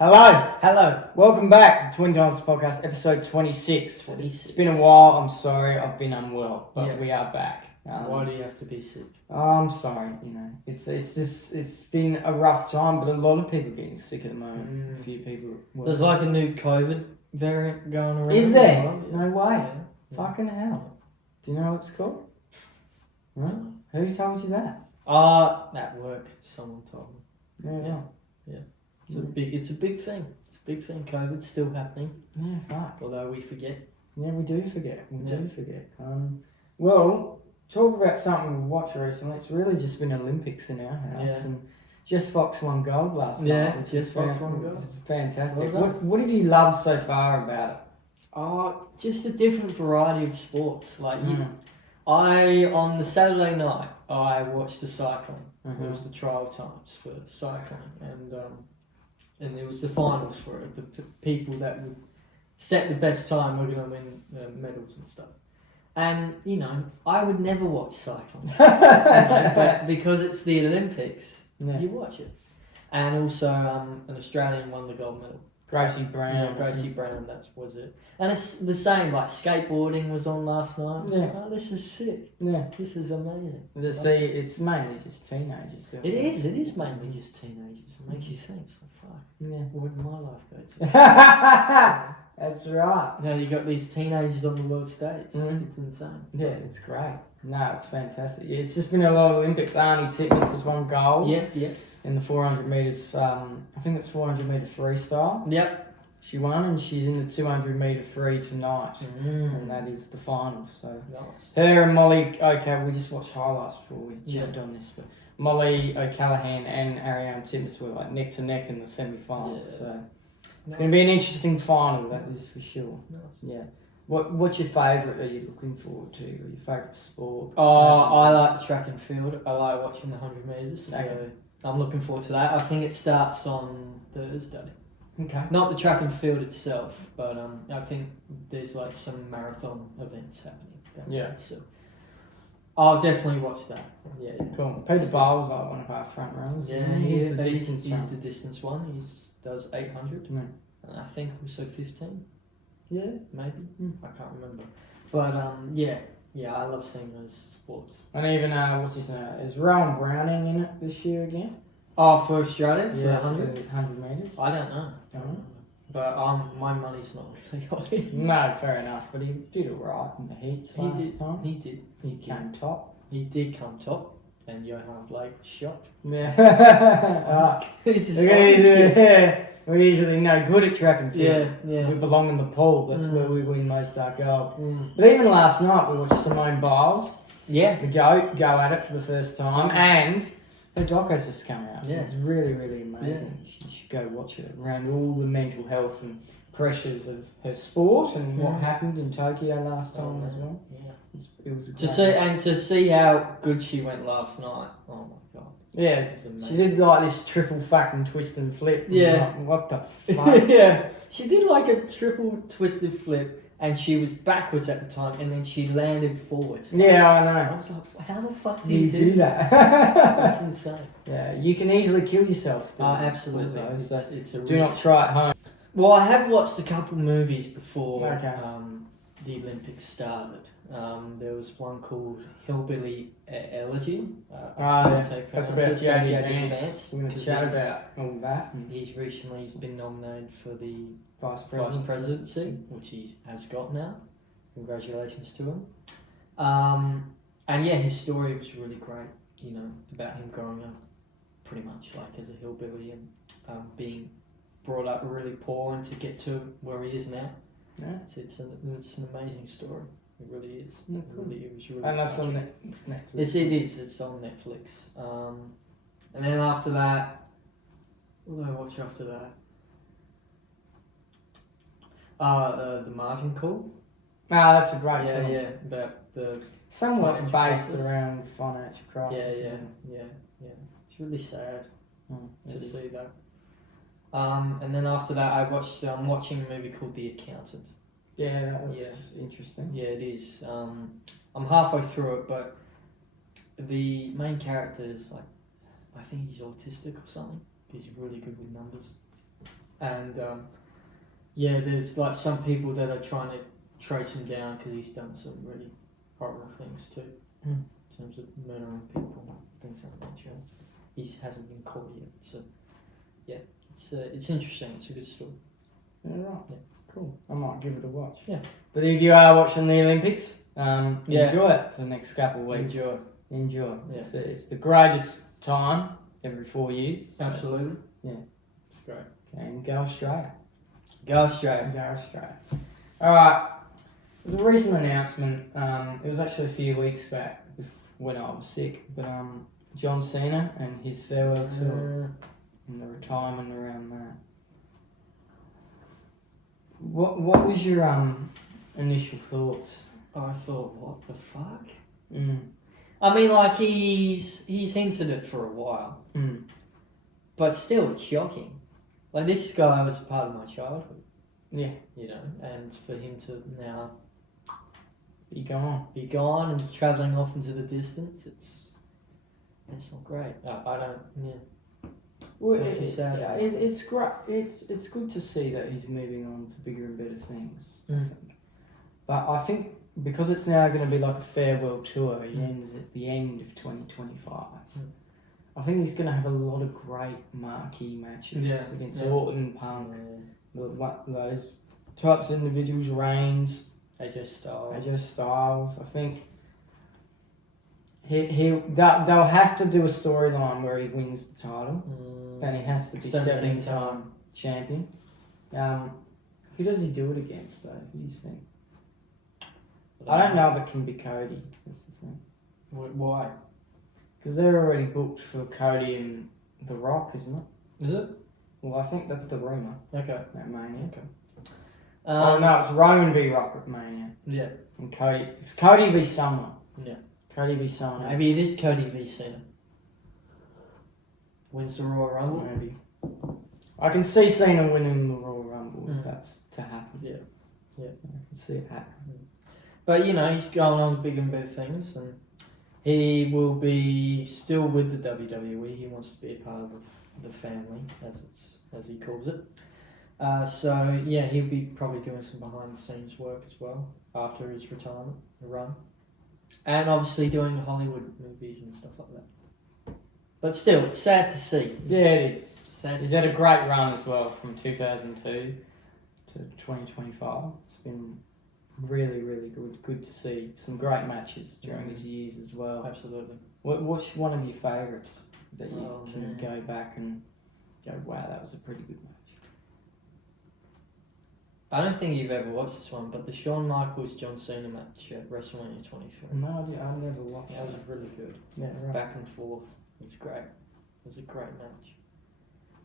Hello. Welcome back to Twin Times Podcast, episode 26. It's been a while. I'm sorry. I've been unwell, but we are back. Why do you have to be sick? I'm sorry. It's been a rough time, but a lot of people are getting sick at the moment. A few people. There's like a new COVID variant going around. Is there? No way. Yeah. Fucking hell. Do you know what it's called? Huh? Who told you that? At work, someone told me. Yeah. It's a big thing. It's a big thing. COVID's still happening. Yeah, fuck. Although we forget. Yeah, we do forget. Well, talk about something we've watched recently. It's really just been Olympics in our house, and Jess Fox won gold last night. Which Jess Fox won gold. It's fantastic. What have you loved so far about it? Just a different variety of sports. Like on the Saturday night, I watched the cycling. Mm-hmm. It was the trial times for cycling, and it was the finals for it. The people that would set the best time were going to win medals and stuff. And, I would never watch cycling. But because it's the Olympics, you watch it. And also, an Australian won the gold medal. Gracie Brown. Yeah, Gracie Brown, that was it. And it's the same, like skateboarding was on last night. Yeah. This is sick. Yeah. This is amazing. See, it's mainly just teenagers doing it. It is mainly just teenagers. It makes you think, it's like, fuck, where did my life go to? That's right. Now you got these teenagers on the world stage. It's insane. Yeah, it's great. No, it's fantastic. Yeah, it's just been a lot of Olympics. Arnie Titmus has won gold. Yeah. In the 400 metres, I think it's 400 metre freestyle. Yep. She won, and she's in the 200 metre free tonight. And that is the final. So nice. Her and Molly we just watched highlights before we jumped on this, but Molly O'Callaghan and Ariane Titmus were like neck to neck in the semi-final. Yeah. So it's going to be an interesting final, that is for sure. Nice. Yeah. What's your favourite? Are you looking forward to? Or your favourite sport? I like track and field. I like watching the 100 metres. Okay. So I'm looking forward to that. I think it starts on Thursday. Okay. Not the track and field itself, but I think there's like some marathon events happening. So I'll definitely watch that. Yeah. Cool. Peter Bowles like one of our front runners. Yeah, he's the distance one. He does 800. And I think also 15. Yeah, maybe. I can't remember. But I love seeing those sports. And even what's his name? Is Rowan Browning in it this year again? Oh, for Australia? Yeah, for 100 metres? I don't know. But my money's not really on him. No, fair enough. But he did alright in the heats last time. He did. He came top. He did come top. And Johan Blake was shocked. Yeah. He's a sausage. We're usually no good at track and field. Yeah. We belong in the pool. That's where we win most of our gold. But even last night we watched Simone Biles. Yeah. The goat go at it for the first time, and her doco's just come out. Yeah. It's really, really amazing. You should go watch it around all the mental health and pressures of her sport and what happened in Tokyo last time as well. Yeah. It was to see how good she went last night. Oh my god. Yeah, she did like this triple fucking twist and flip. Yeah. Like, what the fuck? Yeah. She did like a triple twisted flip and she was backwards at the time and then she landed forwards. Yeah, I know. I was like, how the fuck do you do that? That's insane. Yeah, you can easily kill yourself. Absolutely. It's do not try at home. Well, I have watched a couple movies before the Olympics started. There was one called Hillbilly Elegy. That's about J.D. Vance. We're going to chat about all that. He's recently been nominated for the Vice presidency, which he has got now. Congratulations to him. And his story was really great, about him growing up pretty much like as a hillbilly and being brought up really poor and to get to where he is now. Yeah. It's an amazing story. It really is. Yeah, cool. It was really and that's touching. on Netflix. Yes, it is. It's on Netflix. And then after that, what did I watch after that? The Margin Call. That's a great film. Yeah, about the somewhat based around financial crisis. Yeah. It's really sad to see that. And then after that, I'm watching a movie called The Accountant. Yeah, that was interesting. Yeah, it is. I'm halfway through it, but the main character is like, I think he's autistic or something. He's really good with numbers. And there's like some people that are trying to trace him down because he's done some really horrible things too, in terms of murdering people, things like that nature. He hasn't been caught yet, so it's interesting. It's a good story. Yeah, right. Yeah. Cool. I might give it a watch. Yeah. But if you are watching the Olympics, enjoy it for the next couple of weeks. Enjoy. Yeah. It's the greatest time every 4 years. So. Absolutely. Yeah. It's great. And go Australia. Go Australia. Go Australia. Alright. There's a recent announcement. It was actually a few weeks back when I was sick. But John Cena and his farewell tour and the retirement around that. What was your initial thoughts? I thought, what the fuck? Mm. I mean, like he's hinted it for a while, but still, it's shocking. Like this guy was a part of my childhood. Yeah. You know, and for him to now be gone and travelling off into the distance, it's not great. I don't. Yeah. Well, it's great. It's good to see that he's moving on to bigger and better things. I think. But I think because it's now going to be like a farewell tour, he ends at the end of 2025. I think he's going to have a lot of great marquee matches against Orton, Punk, those types of individuals, Reigns, AJ Styles. I think they'll have to do a storyline where he wins the title, and he has to be 17-time champion. Who does he do it against though? Who do you think? I don't know if it can be Cody. That's the thing. Why? Because they're already booked for Cody and The Rock, isn't it? Is it? Well, I think that's the rumour. Okay. At Mania. Okay. No, it's Roman v Rock at Mania. Yeah. And Cody. It's Cody v someone. Yeah. Cody v someone else. Maybe it is Cody v Cena. Wins the Royal Rumble. Maybe. I can see Cena winning the Royal Rumble if that's to happen. Yeah. Yeah. I can see it happening. But you know, he's going on to big and better things, and he will be still with the WWE. He wants to be a part of the family, as he calls it. So yeah, he'll be probably doing some behind the scenes work as well after his retirement run, and obviously doing Hollywood movies and stuff like that. But still, it's sad to see. Yeah, it is. He's had a great run as well from 2002 to 2025. It's been really, really good to see some great matches during his years as well. Absolutely. What's one of your favourites that you can go back and go, wow, that was a pretty good match? I don't think you've ever watched this one, but the Shawn Michaels John Cena match at WrestleMania 23. No, I never watched that. That was really good. Yeah, right. Back and forth. It was great. It was a great match.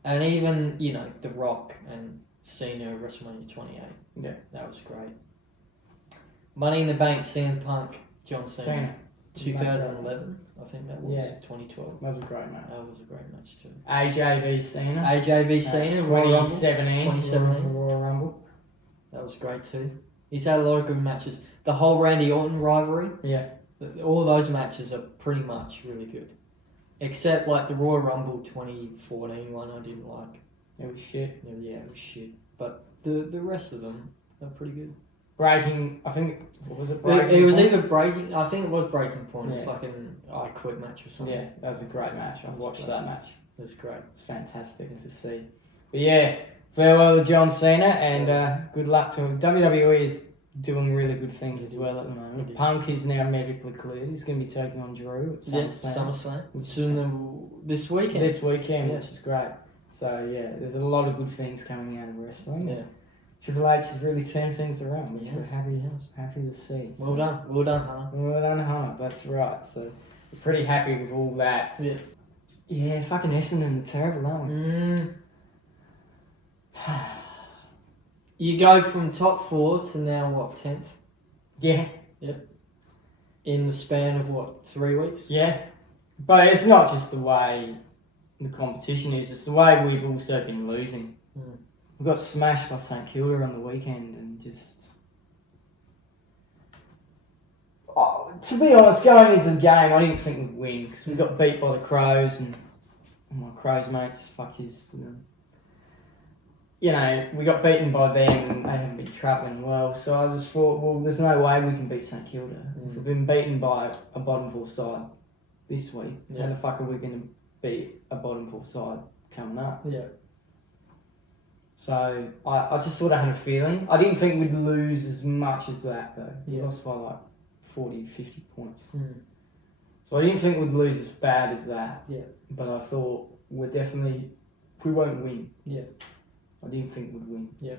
And even, you know, The Rock and Cena at WrestleMania 28. Yeah. That was great. Money in the Bank, CM Punk, John Cena. 2011, I think that was. Yeah. 2012. That was a great match. That was a great match too. AJ v Cena. AJ v Cena, Royal Rumble. 2017. Royal Rumble. That was great too. He's had a lot of good matches. The whole Randy Orton rivalry. Yeah. All those matches are pretty much really good. Except like the Royal Rumble 2014 one I didn't like. It was shit. Yeah, it was shit. But the rest of them are pretty good. Breaking, I think, what was it? Breaking it was Point? Either Breaking, I think it was Breaking Point. Yeah. It was like an I Quit match or something. Yeah, that was a great match. I've watched that match. It's great. It's fantastic to see. But yeah, farewell to John Cena and good luck to him. WWE is doing really good things as well at the moment. Punk is now medically cleared. He's going to be taking on Drew at SummerSlam. Soon this weekend. This weekend, which is great. So yeah, there's a lot of good things coming out of wrestling. Yeah. Triple H has really turned things around, which we're happy to see. So. Well done, Hannah. Well done, Hannah. That's right. So we're pretty happy with all that. Yeah. Yeah, fucking Essendon are terrible, aren't we? You go from top 4 to now what, 10th? Yeah. Yep. In the span of what, 3 weeks? Yeah. But it's not just the way the competition is, it's the way we've also been losing. We got smashed by St Kilda on the weekend and just... Oh, to be honest, going into the game, I didn't think we'd win because we got beat by the Crows and my Crows mates, fuck his. you know, we got beaten by them and they haven't been travelling well. So I just thought, well, there's no way we can beat St Kilda. If we've been beaten by a bottom four side this week, how the fuck are we going to beat a bottom four side coming up? Yeah. So I just sort of had a feeling. I didn't think we'd lose as much as that though. We Yeah. lost by like 40, 50 points. Mm. So I didn't think we'd lose as bad as that. Yeah. But I thought we won't win. Yeah. I didn't think we'd win. Yeah.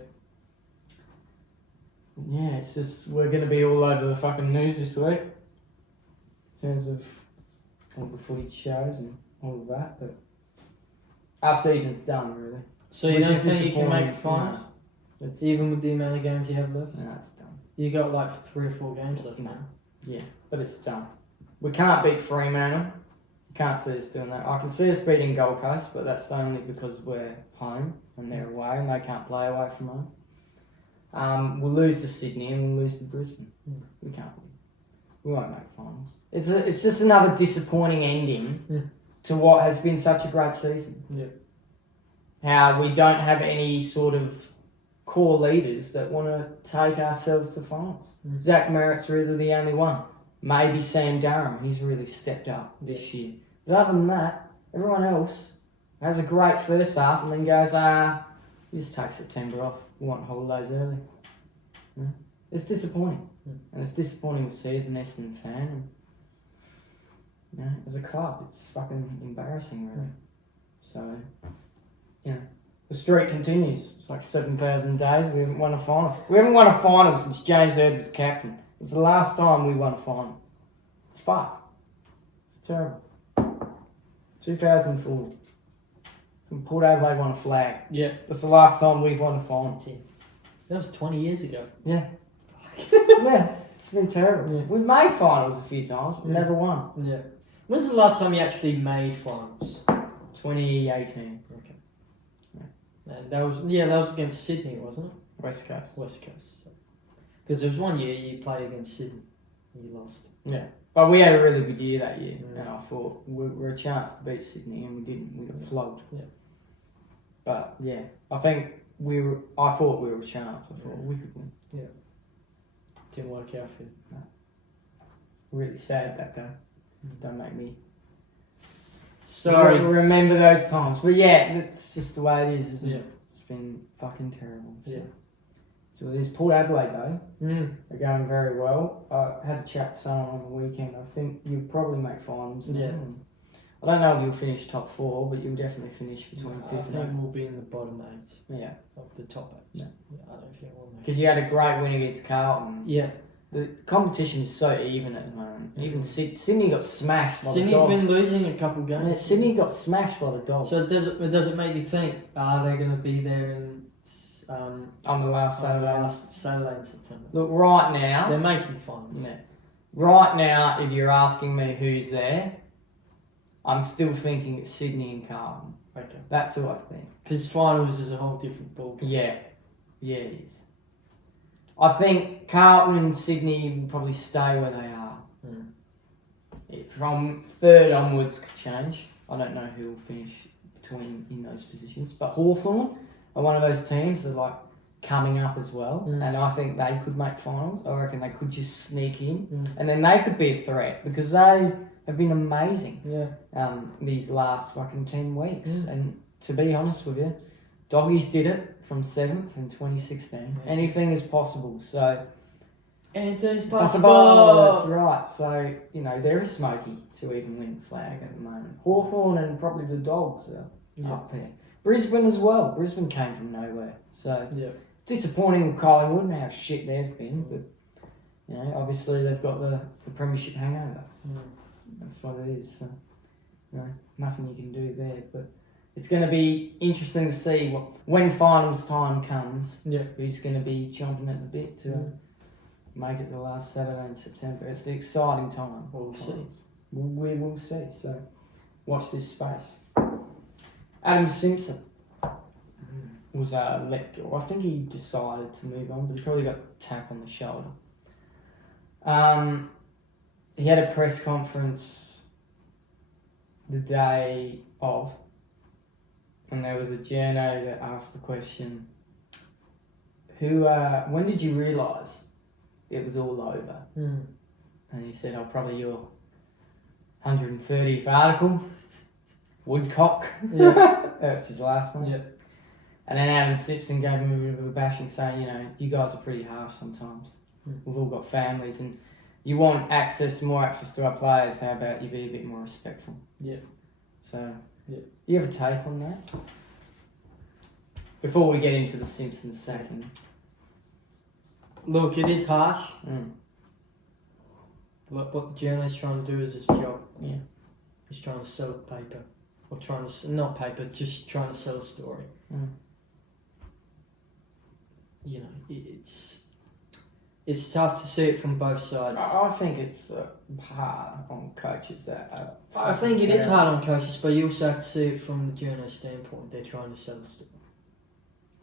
Yeah, it's just we're going to be all over the fucking news this week in terms of all the footage shows and all of that. But our season's done, really. So you Which don't is think you can make disappointing, finals? It's, Even with the amount of games you have left? no, it's done. You got like 3 or 4 games left No. now. Yeah, but it's done. We can't beat Fremantle. You can't see us doing that. I can see us beating Gold Coast, but that's only because we're home and they're away and they can't play away from home. We'll lose to Sydney and we'll lose to Brisbane. Mm. We can't win. We won't make finals. It's just another disappointing ending to what has been such a great season. Yeah. How we don't have any sort of core leaders that want to take ourselves to finals. Mm. Zach Merritt's really the only one. Maybe Sam Durham, he's really stepped up this year. But other than that, everyone else has a great first half and then goes, you just take September off. We want holidays early. Yeah. It's disappointing. Mm. And it's disappointing to see as an Essendon fan. And, you know, as a club, it's fucking embarrassing, really. So, you know, the streak continues. It's like 7,000 days. We haven't won a final. We haven't won a final since James Hird was captain. It's the last time we won a final. It's fucked. It's terrible. 2004. And Port Adelaide won a flag. Yeah. That's the last time we've won a final. That was 20 years ago. Yeah. Yeah. It's been terrible. Yeah. We've made finals a few times, but Yeah. never won. Yeah. When's the last time you actually made finals? 2018. Okay. And that was against Sydney, wasn't it? West Coast. West Coast. Because there was one year you played against Sydney and you lost. Yeah. But we had a really good year that year, Mm. and I thought we're a chance to beat Sydney, and we didn't. We got flogged. Yeah. But yeah, I think I thought we were a chance. I thought we could win. Didn't work out for you. Really sad that day. Don't make me. Sorry. Remember those times. But yeah, it's just the way it is, isn't Yeah. it? It's been fucking terrible. So. Yeah. So there's Port Adelaide though. Mm. They're going very well. I had a chat to someone on the weekend. I think you'll probably make finals. now, Yeah. and I don't know if you'll finish top 4, but you'll definitely finish between I 5th and think we'll be in the bottom 8 yeah. of the top 8. Yeah. I don't think we'll make Because you had a great win against Carlton. Yeah. The competition is so even at the moment. Even Sydney got smashed by Sydney the have Dogs. been losing a couple games. Yeah, Sydney got smashed by the Dogs. So does it make you think, are they going to be there in on the last Saturday. last Saturday in September? Look, right now, They're making finals. yeah, right now, if you're asking me who's there, I'm still thinking it's Sydney and Carlton. Okay. That's who I think. Because finals is a whole different ballgame. Yeah, yeah, it is. I think Carlton and Sydney will probably stay where they are. Mm. From 3rd onwards could change. I don't know who will finish in those positions. But Hawthorn are one of those teams that are like coming up as well. Mm. And I think they could make finals. I reckon they could just sneak in. Mm. And then they could be a threat because they have been amazing Yeah. these last fucking 10 weeks. Mm. And to be honest with you, Doggies did it from 7th in 2016. Yeah. Anything is possible. So Anything's possible. possible. That's right. So, you know, they're a smoky to even win the flag at the moment. Hawthorn and probably the Dogs are up there. Brisbane as well. Brisbane came from nowhere. So, Yeah. it's disappointing with Collingwood and how shit they've been. But, you know, obviously they've got the premiership hangover. Mm. That's what it is. So, you know, nothing you can do there. But it's going to be interesting to see when finals time comes, Yeah. who's going to be chomping at the bit to make it the last Saturday in September. It's the exciting time. We'll see. We will see. So, watch this space. Adam Simpson was let go. I think he decided to move on, but he probably got a tap on the shoulder. He had a press conference the day of, and there was a journo that asked the question, When did you realise it was all over? Mm. And he said, probably your 130th article, Woodcock. Yeah. That's his last name. Yeah. And then Adam Simpson gave him a bit of a bashing, saying, you guys are pretty harsh sometimes. We've all got families, and you want more access to our players. How about you be a bit more respectful? Yeah. So, yeah. You have a take on that? Before we get into the Simpsons sacking. Look, it is harsh. Mm. What the journalist's trying to do is his job. Yeah. He's trying to sell a paper. Or not paper, just trying to sell a story. Mm. It's tough to see it from both sides. I think it's hard on coaches that I think it is hard on coaches, but you also have to see it from the journalist standpoint. They're trying to sell a story.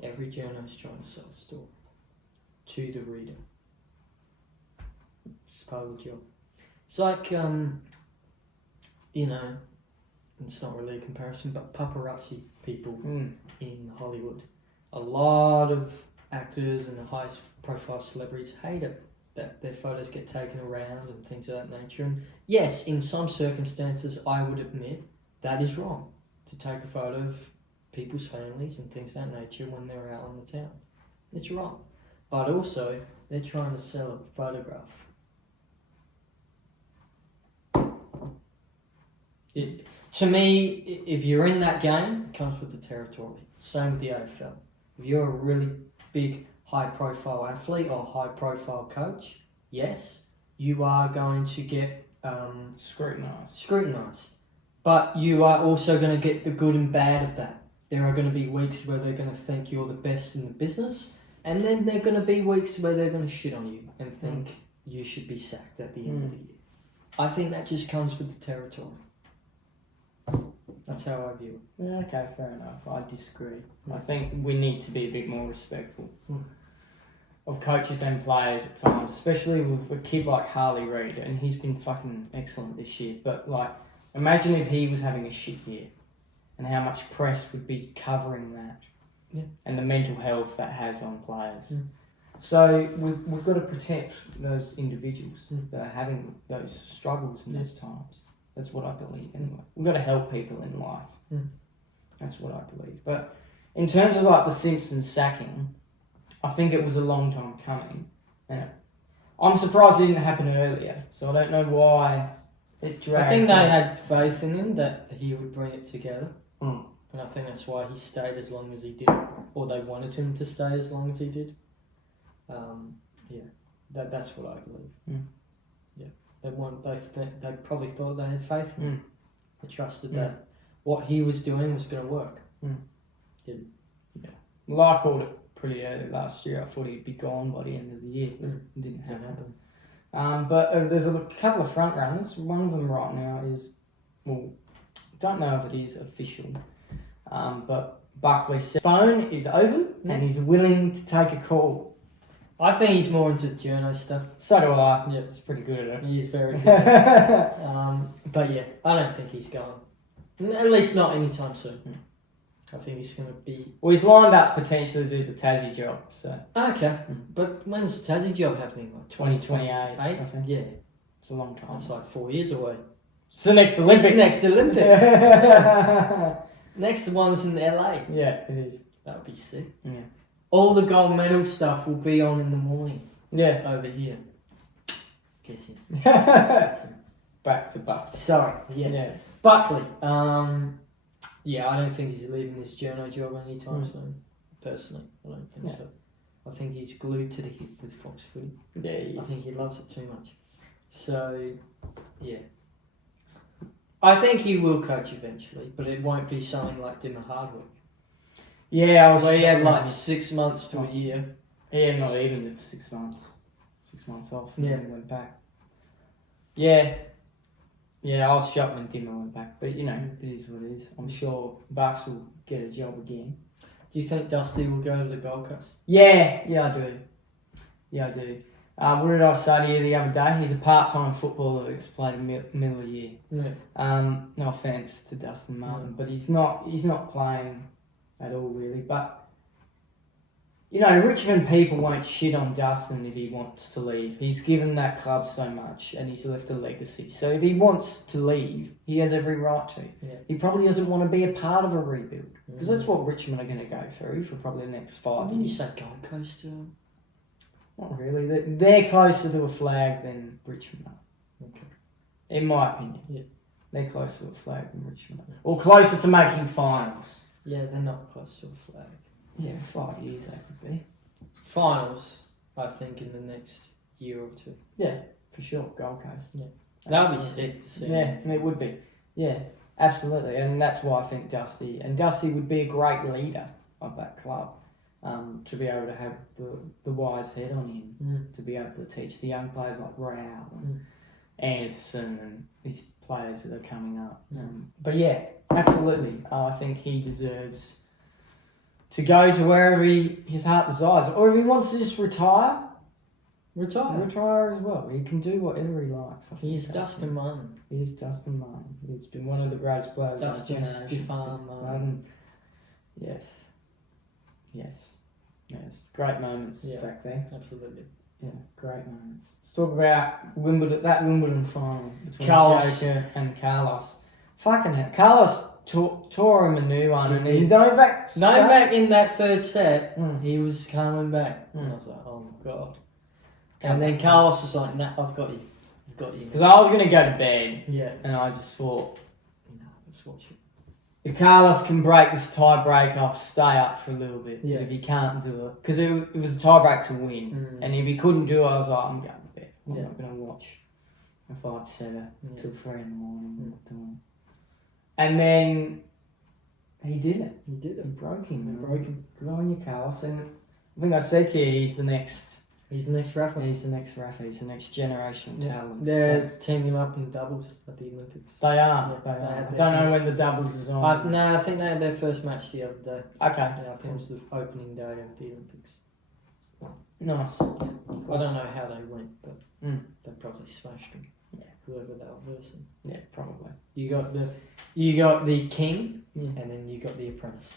Every journalist is trying to sell a story to the reader. It's part of the job. It's like, it's not really a comparison, but paparazzi people in Hollywood. A lot of actors and the highest profile celebrities hate it that their photos get taken around and things of that nature. And yes, in some circumstances, I would admit that is wrong to take a photo of people's families and things of that nature when they're out on the town. It's wrong. But also, they're trying to sell a photograph. To me, if you're in that game, it comes with the territory. Same with the AFL. If you're a really big, high-profile athlete or high-profile coach, yes, you are going to get scrutinised. But you are also going to get the good and bad of that. There are going to be weeks where they're going to think you're the best in the business, and then there are going to be weeks where they're going to shit on you and think you should be sacked at the end of the year. I think that just comes with the territory. That's how I view it. Yeah, okay, fair enough. I disagree. I think we need to be a bit more respectful of coaches and players at times, especially with a kid like Harley Reid, and he's been fucking excellent this year. But imagine if he was having a shit year, and how much press would be covering that, and the mental health that has on players. So we've got to protect those individuals that are having those struggles in those times. That's what I believe anyway. We've got to help people in life. That's what I believe. But in terms of the Simpsons sacking, I think it was a long time coming. And I'm surprised it didn't happen earlier. So I don't know why it dragged. I think they had faith in him that he would bring it together. And I think that's why he stayed as long as he did. Or they wanted him to stay as long as he did. That's what I believe. They probably thought they had faith in him. They trusted that what he was doing was going to work. Didn't. Yeah. Well, I called it pretty early last year. I thought he'd be gone by the end of the year. It didn't happen. But there's a couple of front runners. One of them right now is, don't know if it is official, but Buckley's phone is open and he's willing to take a call. I think he's more into the journo stuff. So do I. Yeah, it's pretty good at it. He is very good at it. But yeah, I don't think he's going. At least not anytime soon. I think he's going to be... Well, he's lined up potentially to do the Tassie job, so... Okay. But when's the Tassie job happening? 2028, I think. Yeah. It's a long time. That's 4 years away. It's the next Olympics. It's the next Olympics. Next one's in LA. Yeah, it is. That would be sick. Yeah. All the gold medal stuff will be on in the morning. Yeah. Over here. Kiss him. Back to Buckley. Sorry. Yes. Yeah. Buckley. I don't think he's leaving this journo job anytime soon. Personally, I don't think so. I think he's glued to the hip with Fox Footy. Yeah, he is. I think he loves it too much. So, yeah. I think he will coach eventually, but it won't be something like Dimmer Hardwick. Yeah, where he had 6 months to a year. He had not even did 6 months. 6 months off and then went back. Yeah. Yeah, I was shocked when Dimmer went back. But, it is what it is. I'm sure Bucks will get a job again. Do you think Dusty will go to the Gold Coast? Yeah, I do. What did I say to you the other day? He's a part-time footballer that's played a middle of the year. Yeah. No offence to Dustin Martin, but he's not playing at all really. But You know, Richmond people won't shit on Dustin if he wants to leave. He's given that club so much and he's left a legacy. So if he wants to leave, he has every right to. Yeah. He probably doesn't want to be a part of a rebuild. Because that's what Richmond are going to go through for probably the next 5 Didn't you years. say Gold Coast too? Not really. They're closer to a flag than Richmond are. Okay. In my opinion. Yeah. They're closer to a flag than Richmond are. Or closer to making finals. Yeah, they're not close to a flag. Yeah, 5 years they could be. Finals, I think, in the next year or two. Yeah, for sure. Gold Coast. Yeah. That'd be sick to see. Yeah, it would be. Yeah, absolutely. And that's why I think Dusty would be a great leader of that club. To be able to have the wise head on him, to be able to teach the young players like Rao and Anderson and these players that are coming up. But yeah, absolutely. I think he deserves to go to wherever his heart desires. Or if he wants to just retire as well. He can do whatever he likes. He's Dustin Martin. He is Dustin Martin. He's been one of the greatest players of our Dustin generation. Stefan. Yes. Great moments back there. Absolutely. Yeah, great moments. Let's talk about Wimbledon final between Carlos. Joker and Carlos. Fucking hell. Carlos tore him a new one, and then Novak in that third set, he was coming back. And I was like, oh my god. And then Carlos was like, nah, I've got you. Because I was going to go to bed, and I just thought, no, let's watch it. if Carlos can break this tie break, I'll stay up for a little bit. Yeah. If he can't do it, because it was a tie break to win, and if he couldn't do it, I was like, I'm going to bed. I'm not going to watch a 5-7 till 3 in the morning. And then he did it. He broke him. Good on you, Carlos. And I think I said to you, he's the next Rafa. He's the next Rafa. He's the next generation of talent. They're teaming him up in doubles at the Olympics. They are. Yeah, I don't know when the doubles is on. I think they had their first match the other day. Okay. Yeah, I think it was the opening day of the Olympics. Nice. I don't know how they went, but they probably smashed them. Yeah. Whoever they were versing. Yeah, probably. You got the king, and then you got the apprentice.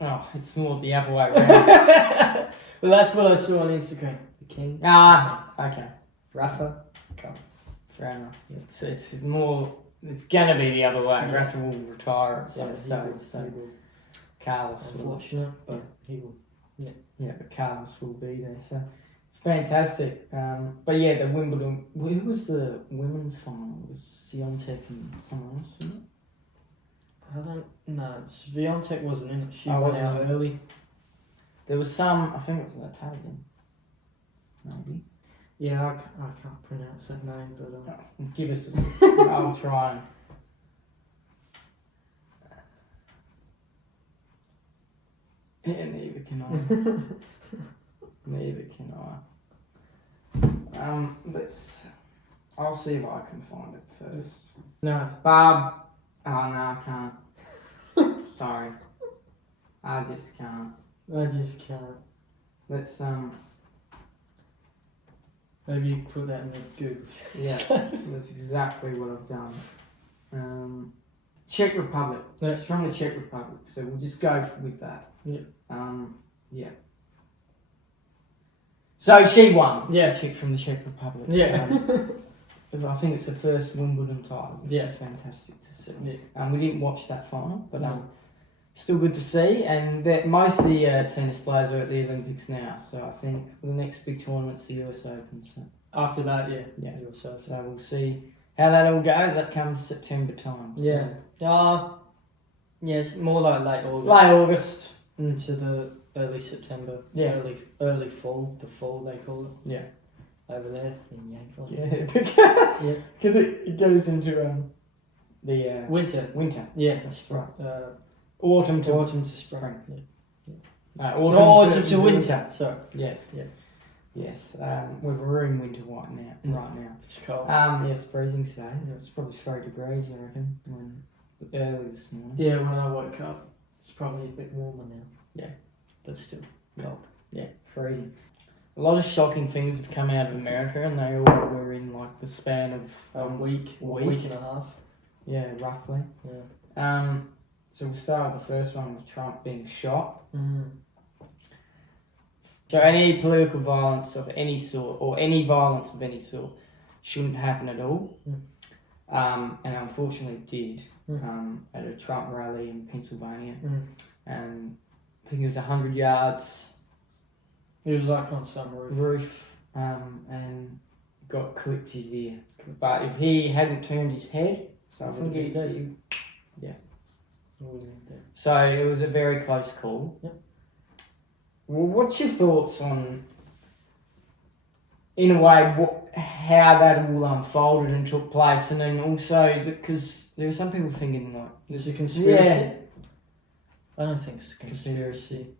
Oh, it's more the other way around. Well, that's what I saw on Instagram. The king. Okay. Rafa. Carlos. Fair enough. It's more. It's gonna be the other way. Yeah. Rafa will retire at some stage. So Carlos will. Unfortunate, but he will. Yeah, but Carlos will be there. So it's fantastic. But yeah, the Wimbledon. Who was the women's final? It was Siontek and someone else, wasn't it? I don't know. Swiatek wasn't in it. She Oh, went wasn't out it? early. There was some. I think it was an Italian. Maybe. Yeah, I can't pronounce that name, but Give us. I'll try. Yeah, neither can I. Neither can I. I'll see if I can find it first. no. Barb. Oh no, I can't. Sorry. I just can't. I just can't. Let's Maybe you put that in the Google. Yeah, that's exactly what I've done. Czech Republic. It's from the Czech Republic, so we'll just go with that. Yeah. Yeah. So she won. Yeah. Chick from the Czech Republic. Yeah. I think it's the first Wimbledon title, which Yeah. is fantastic to see. Yeah. We didn't watch that final, but No. still good to see. And that most of the tennis players are at the Olympics now, so I think the next big tournament's the US Open. So After that, yeah. Yeah. So we'll see how that all goes. That comes September time. So. Yeah. Yes, more like late August. Late August. Into the early September. Yeah. Early fall. The fall, they call it. Yeah. Over there in Yankland. Yeah. Because it goes into the Winter. winter. Yeah, That's right. Autumn to spring. spring. Yeah. Autumn to winter. Sorry. Yes. Yeah. Yes. We're in winter right now. It's cold. Yeah, it's freezing today. It's probably 3 degrees, I reckon. Early this morning. Yeah, when I woke up, it's probably a bit warmer now. Yeah. But still cold. Yeah, freezing. A lot of shocking things have come out of America, and they all were in like the span of A week and a half. Yeah, roughly. Yeah. So we'll start with the first one with Trump being shot. So any political violence of any sort, or any violence of any sort, shouldn't happen at all. And unfortunately it did at a Trump rally in Pennsylvania. And I think it was 100 yards. It was like on some roof. And got clipped his ear. But if he hadn't turned his head, so I think he did. Yeah. So it was a very close call. Yep. Well, what's your thoughts on, in a way, how that all unfolded and took place, and then also because there are some people thinking like it's a conspiracy. Yeah. I don't think it's a conspiracy.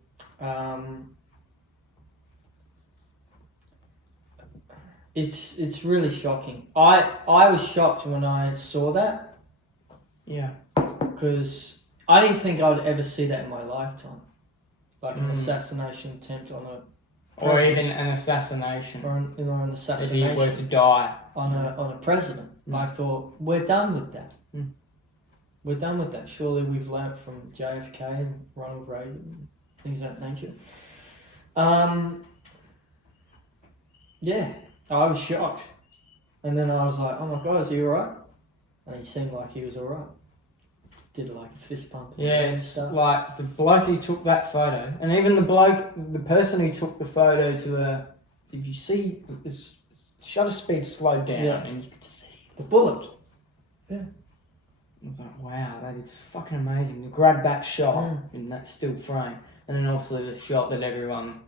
It's really shocking. I was shocked when I saw that. Yeah. Because I didn't think I would ever see that in my lifetime. Like an assassination attempt on a or even an assassination. Or an assassination. If he were to die. On a president. I thought, we're done with that. We're done with that. Surely we've learnt from JFK and Ronald Reagan and things of that nature. Yeah, I was shocked. And then I was like, oh my God, is he alright? And he seemed like he was alright. Did like a fist pump. Yeah, it's stuff. Like the bloke who took that photo, and even the person who took the photo to the, did you see, his shutter speed slowed down and you could see the bullet. Yeah. I was like, wow, that is fucking amazing. To grab that shot in that still frame. And then obviously the shot that everyone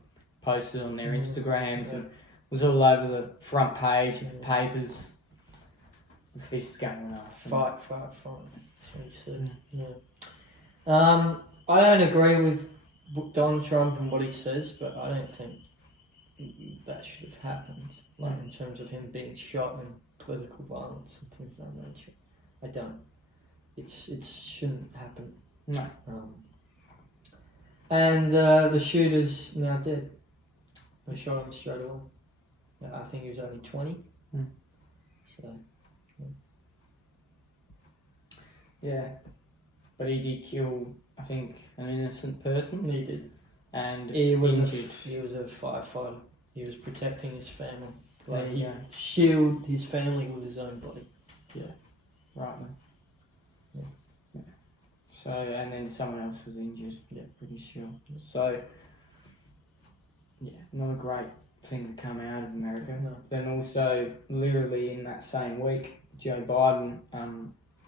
posted on their Instagrams and was all over the front page of the papers. The fists going off. Fight. That's what he said. Yeah. I don't agree with Donald Trump and what he says, but I don't think that should have happened. Like in terms of him being shot and political violence and things of that nature. I don't. It shouldn't happen. No. And the shooter's now dead. They shot him straight away. I think he was only 20. So. Yeah. But he did kill, I think, an innocent person. He did. And he was injured. He was a firefighter. He was protecting his family. Like he shielded his family with his own body. Yeah. Right then. Yeah. So, and then someone else was injured. Yeah, pretty sure. So, yeah, not a great thing to come out of America. No. Then also, literally in that same week, Joe Biden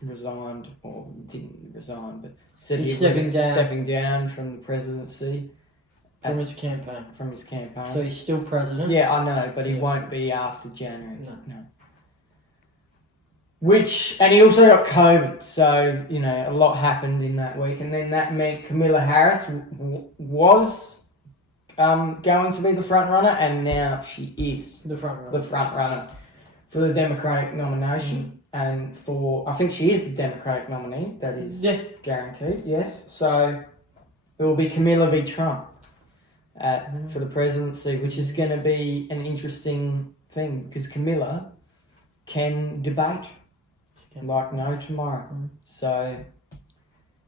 resigned, or didn't resign, but said he's stepping down from the presidency. From his campaign. So he's still president? Yeah, I know, but he won't be after January. No. And he also got COVID, so, a lot happened in that week. And then that meant Kamala Harris was going to be the front runner, and now she is the front runner for the Democratic nomination. And I think she is the Democratic nominee, that is guaranteed, yes. So it will be Kamala v. Trump for the presidency, which is going to be an interesting thing, because Kamala can debate like no tomorrow. So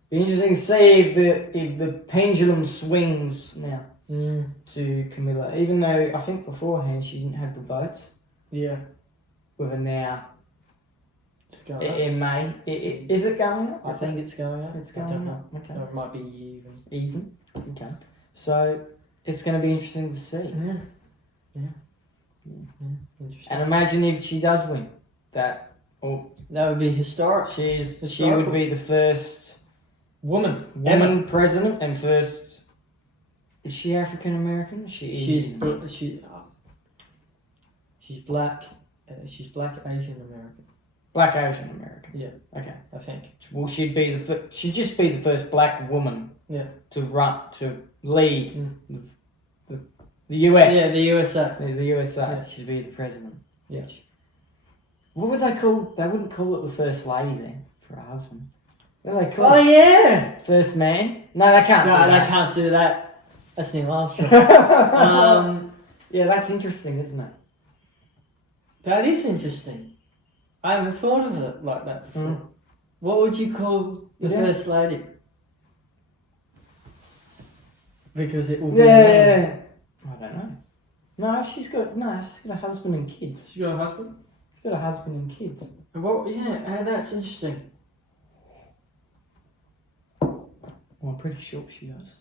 be interesting to see if the pendulum swings now to Kamala, even though I think beforehand she didn't have the votes. Yeah. With her now. It's going in May. Is it going up? I think it's going up. It's going up. Okay. Or it might be even. Okay. So it's going to be interesting to see. Yeah. Interesting. And imagine if she does win. That would be historic. She would be the first woman president and first. Is she African American? She's black. She's Black Asian American. Black Asian American. Yeah. Okay. I think. Well, she'd just be the first black woman. Yeah. To lead the US. Yeah, the USA. The USA. Yeah. She'd be the president. Yeah. What would they call? They wouldn't call it the first lady then for her husband. What do they call it? Oh yeah. First man. No, they can't. They can't do that. That's Neil Armstrong. Yeah, that's interesting, isn't it? That is interesting. I haven't thought of it like that before. What would you call the first lady? Because it will be I don't know. No, she's got a husband and kids. She's got a husband? She's got a husband and kids. Well, yeah, that's interesting. Well, I'm pretty sure she does.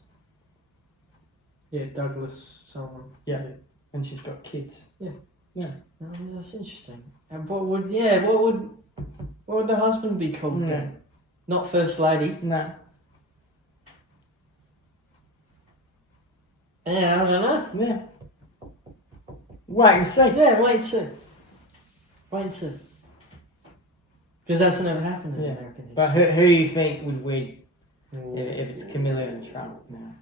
Yeah, Douglas, someone. Yeah. And she's got kids. Yeah. Yeah. Oh, yeah, that's interesting. And what would the husband be called then? Not First Lady. No. Yeah, I don't know. Yeah. Wait and see. Yeah, wait and see. Wait and see. Because that's never happened in American history. But who do you think would win if it's Camilla and Trump now?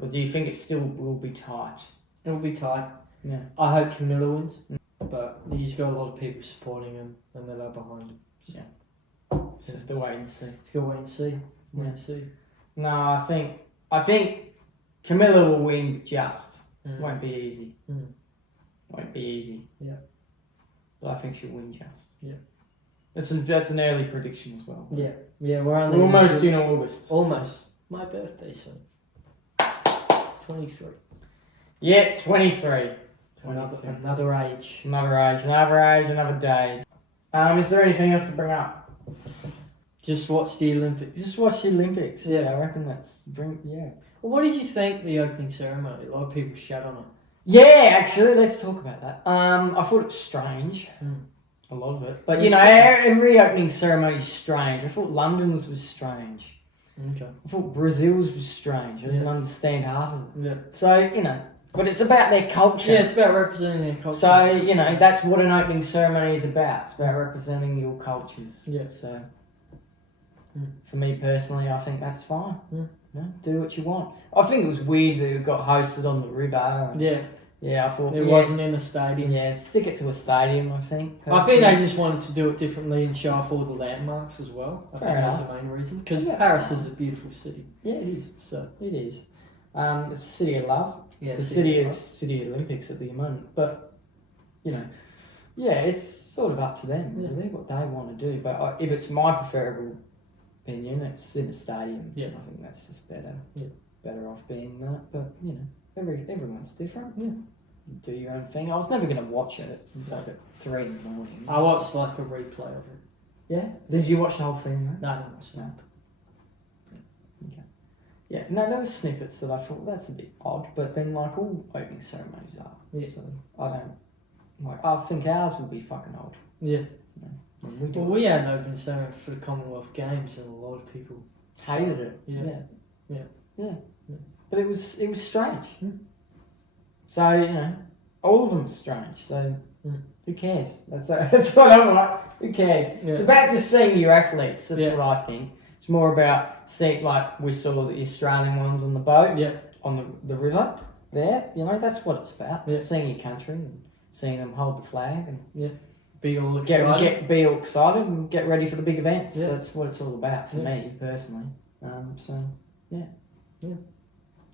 Or do you think it still will be tight? It'll be tight. Yeah. I hope Camilla wins. But he's got a lot of people supporting him and they're not behind him. Yeah. Just have to wait and see. Go wait and see. Wait and see. No, I think Camilla will win just. Won't be easy. Won't be easy. Yeah. But I think she'll win just. Yeah. That's an early prediction as well. Yeah. Yeah, we're only almost in August. Almost. My birthday soon. 23. Yeah, 23. Another age. Another day. Is there anything else to bring up? Just watch the Olympics. Just watch the Olympics. Yeah. I reckon Well, what did you think the opening ceremony? A lot of people shat on it. Yeah, actually, let's talk about that. I thought it was strange. A lot of it. But, every opening ceremony is strange. I thought London's was strange. Okay. I thought Brazil's was strange. I didn't understand half of it. Yeah. So, but it's about their culture. Yeah, it's about representing their culture. So, that's what an opening ceremony is about. It's about representing your cultures. Yeah. So, for me personally, I think that's fine. Do what you want. I think it was weird that it got hosted on the river. Yeah, I thought... It wasn't in a stadium. Yeah, stick it to a stadium, I think. I think they just wanted to do it differently and show off all the landmarks as well. I think that's the main reason. Because Paris is a beautiful city. Yeah, it is. So it is. It's a city of love. Yeah, it's the city Olympics at the moment. But, it's sort of up to them, really, what they want to do. But if it's my preferable opinion, it's in a stadium. Yeah. I think that's just better. Yeah. Better off being that. But, everyone's different. Yeah. You do your own thing. I was never going to watch it. It was like at 3 in the morning. I watched like a replay of it. Yeah? Did you watch the whole thing? No, I didn't watch that. Okay. Yeah, no, there were snippets that I thought, that's a bit odd, but then like all opening ceremonies are. Yeah. So I think ours will be fucking old. Yeah. We had an opening ceremony for the Commonwealth Games and a lot of people hated it. Yeah. But it was strange. So, all of them are strange. So, who cares? That's what I'm like. Who cares? Yeah. It's about just seeing your athletes. That's what I think. It's more about seeing, like we saw the Australian ones on the boat, on the river there. That's what it's about. Yeah. Seeing your country and seeing them hold the flag and be all excited. Be all excited and get ready for the big events. Yeah. That's what it's all about for me personally.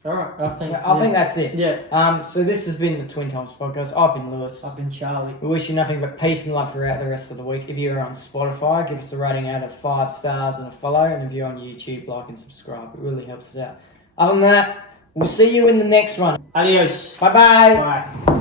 All right, I think that's it. Yeah. So this has been the Twin Times Podcast. I've been Lewis. I've been Charlie. We wish you nothing but peace and love throughout the rest of the week. If you're on Spotify, give us a rating out of 5 stars and a follow. And if you're on YouTube, like and subscribe. It really helps us out. Other than that, we'll see you in the next one. Adios. Bye-bye. Bye.